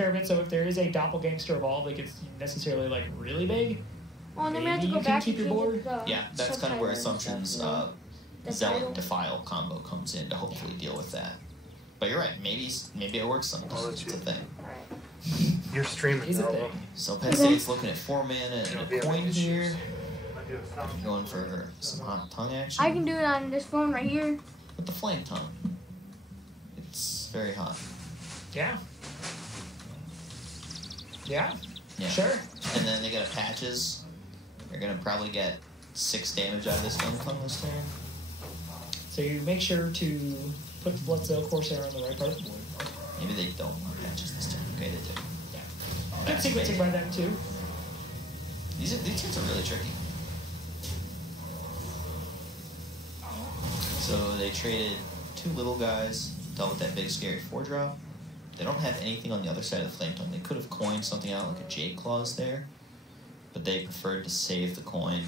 fair bit. So if there is a doppelgangster evolve that gets necessarily like really big, Oh, and then we have to maybe go you can back keep and your change board. the Yeah, that's kind of where Assumption's The Zealot title. and Defile combo comes in to hopefully deal with that. But you're right, maybe it works sometimes. that's It's a you. thing. You're streaming. Is it though. thing? So Penn State's looking at 4 mana You and know, a if you have coin any here. issues, might do a thumb. Going for some hot tongue action. I can do it on this phone right here. With the flame tongue. It's very hot. Yeah. Yeah. Yeah. Sure. And then they get a patches. They're gonna probably get 6 damage out of this flame tongue this turn. So you make sure to put the Bloodsail Corsair on the right part of the board. Maybe they don't want patches this turn. Okay, they do. Yeah. That's Good sequencing big. by them too. These turns are really tricky. So they traded 2 little guys, dealt with that big scary 4-drop. They don't have anything on the other side of the flame tongue. They could have coined something out like a Jade Claws there, but they preferred to save the coin,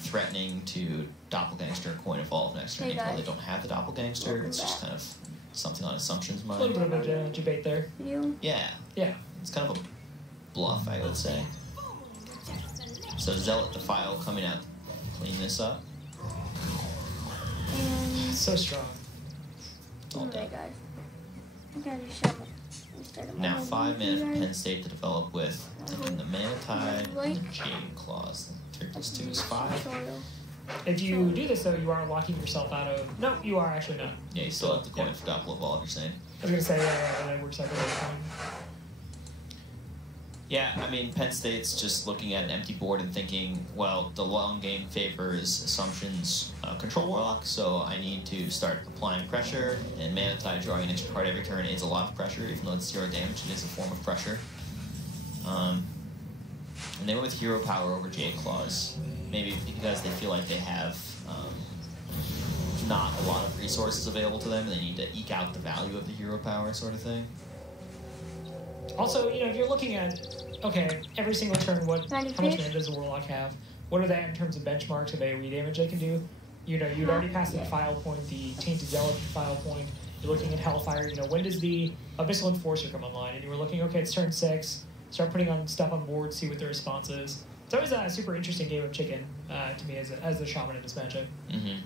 threatening to Doppelgangster coin evolve next turn. Hey, Even though they guys. don't have the Doppelgangster, Welcome it's just back. kind of something on Assumption's A little mind. bit of a debate there. You. Yeah, Yeah. it's kind of a bluff, I would say. So Zealot Defile coming out to clean this up. And So strong. All okay, done. guys. Okay, just shut up. Instead of Now my 5 mana for guys. Penn State to develop with, taking the Mana Tide and the Jade Claws. 3 plus 2 is 5. If you do this though, you are locking yourself out of. No, you are actually not. Yeah, you still have the coin for Doppel Evolve, you're saying? I was gonna say yeah, that works out the other time. Yeah, I mean, Penn State's just looking at an empty board and thinking, well, the long game favors Assumption's Control Warlock, so I need to start applying pressure, and Mana Tide drawing an extra card every turn is a lot of pressure, even though it's 0 damage, it is a form of pressure. And they went with Hero Power over Jade Claws, maybe because they feel like they have not a lot of resources available to them, and they need to eke out the value of the Hero Power sort of thing. Also, you know, if you're looking at, okay, every single turn, how much 96? mana does a Warlock have? What are that in terms of benchmarks of AoE damage they can do? You know, you'd already passed the Defile point, the Tainted Zealot Defile point. You're looking at Hellfire. You know, when does the Abyssal Enforcer come online? And you were looking, okay, it's turn 6. Start putting on stuff on board, see what the response is. It's always a super interesting game of chicken to me as the Shaman in this matchup. Mm-hmm.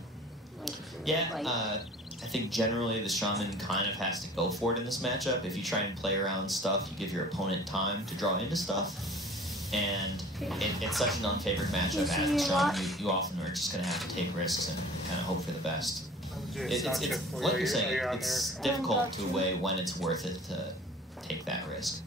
Yeah, I think generally the Shaman kind of has to go for it in this matchup. If you try and play around stuff, you give your opponent time to draw into stuff. And it's such an unfavored matchup as the Shaman. You often are just going to have to take risks and kind of hope for the best. It's like you're saying, it's difficult to weigh when it's worth it to take that risk.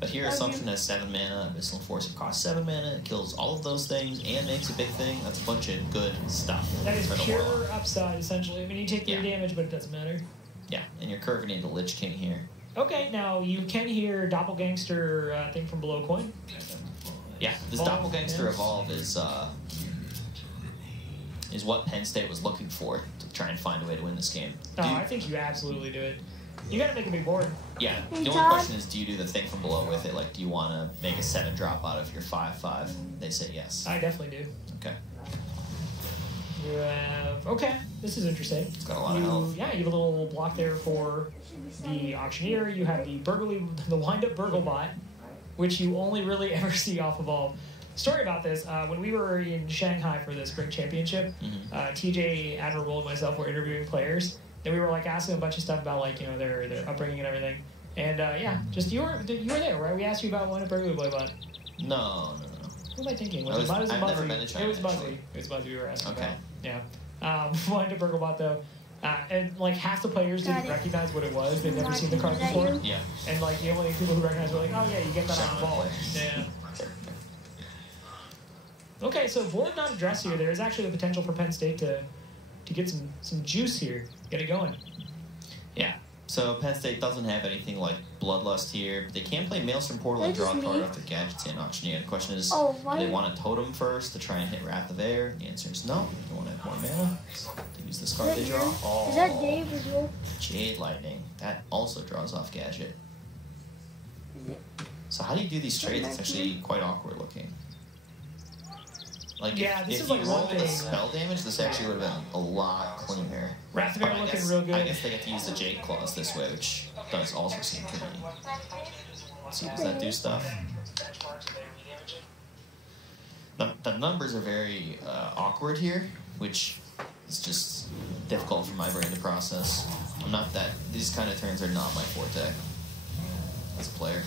But here, Assumption has 7 mana, Abyssal Enforcer costs 7 mana, it kills all of those things and makes a big thing. That's a bunch of good stuff. That is for the pure Warlock. upside, essentially. I mean, you take 3 damage, but it doesn't matter. Yeah, and you're curving into Lich King here. Okay, now you can hear Doppelgangster thing from below coin. Yeah, this Evolve, Doppelgangster yeah. Evolve is what Penn State was looking for to try and find a way to win this game. No, I think you absolutely do it. You gotta make a big board. Yeah, Hey, the only Todd? question is, do you do the thing from below with it? Like, do you want to make a 7-drop out of your 5/5? They say yes. I definitely do. Okay. You have, okay, this is interesting. It's got a lot of health. Yeah, you have a little block there for the Auctioneer. You have the wind-up Burglebot, which you only really ever see off Evolve. Story about this, when we were in Shanghai for the Spring Championship, TJ, Admirable, and myself were interviewing players, and we were like asking a bunch of stuff about like, you know, their upbringing and everything. And yeah, just you were there, right? We asked you about wind-up Burglebot. No. What am I thinking? I've Buzzy? never been to China, It was Buzzy. actually. It was Buzzy we were asking Okay. about. Yeah. Wind up Burglebot though. And like half the players Got didn't it. recognize what it was. They'd never seen the card Is that before. you? Yeah. And like the only people who recognized were like, oh yeah, you get that on Shaman the ball. players. Yeah. Okay, so board not addressed here. There is actually a potential for Penn State to get some juice here. Get it going. Yeah. So Penn State doesn't have anything like Bloodlust here. They can play Maelstrom Portal and That's draw a card me. off the Gadgets and Auctioneer. The question is, Oh, do why? they want to totem first to try and hit Wrath of Air? The answer is no. They want to have more mana to use this card they Is draw. that Oh, Is that Dave or Joel? Jade Lightning. That also draws off Gadget. So how do you do these trades? It's actually quite awkward looking. Like, Yeah, this if is you like roll one the thing. spell damage, this actually would have been a lot cleaner. Wrath of But Air I looking guess- real good. I guess they get to use the Jade Claws this way, which does also seem pretty See, does that do stuff? The numbers are very awkward here, which is just difficult for my brain to process. I'm not that. These kind of turns are not my forte as a player.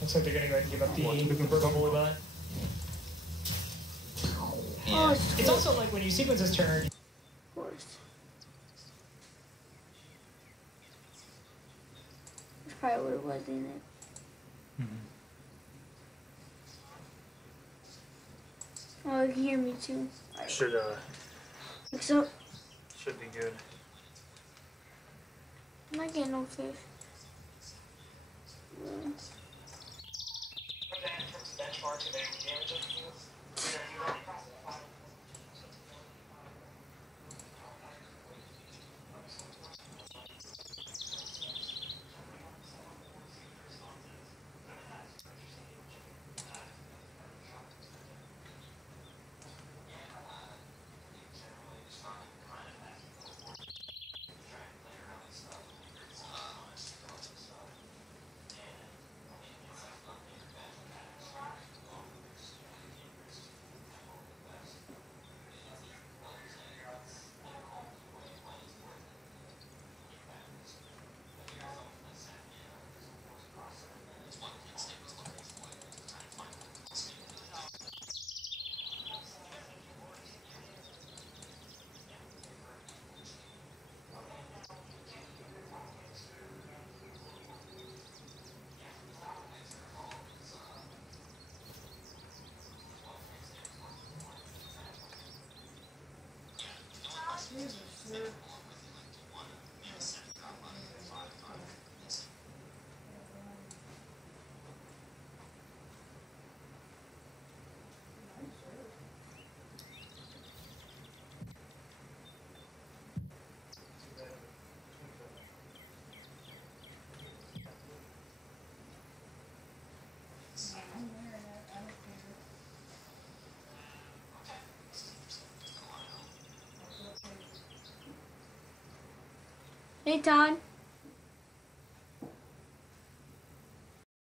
Looks like they're going to go ahead and give up the Burgle Bot. Yeah. It's also like when you sequence this turn. Of course. That's probably what it was, isn't it? Oh, you can hear me too. Should What's up? should be good. I'm not getting no fish. Hey, Todd.